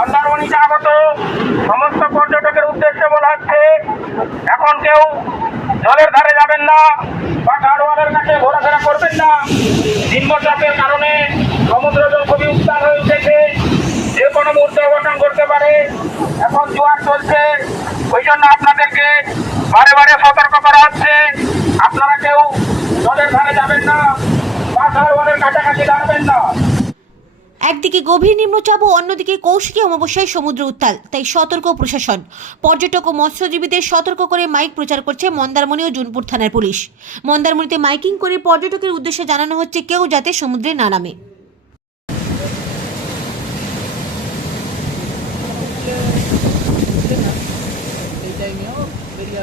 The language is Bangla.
মন্দারমণিতে আগত। সমস্ত পর্যটকের উদ্দেশ্যে বলা হচ্ছে, এখন কেউ জলের ধারে যাবেন না বা গাড়োয়ালের কাছে ঘোরাফেরা করবেন না। নিম্নচাপের কারণে সমুদ্র জল খুবই উত্তাল হয়ে উঠেছে। যে কোনো মুহূর্তে অবসান করতে পারে। এখন জোয়ার চলছে। ওই জন্য আপনাদেরকে বারে বারে সতর্ক করা হচ্ছে। আপনারা কেউ জলের ধারে যাবেন না বা গাড়োয়ালের কাছাকাছি দাঁড়াবেন না। একদিকে গভীর নিম্নচাপ ও অন্যদিকে কৌশিকী অমাবস্যায় সমুদ্র উত্তাল, তাই সতর্ক প্রশাসন। পর্যটক ও মৎস্যজীবীদের সতর্ক করে মাইক প্রচার করছে মন্দারমণি ও জুনপুর থানার পুলিশ। মন্দারমণিতে মাইকিং করে পর্যটকের উদ্দেশ্যে জানানো হচ্ছে কেউ যাতে সমুদ্রে না নামে। বেরিয়ে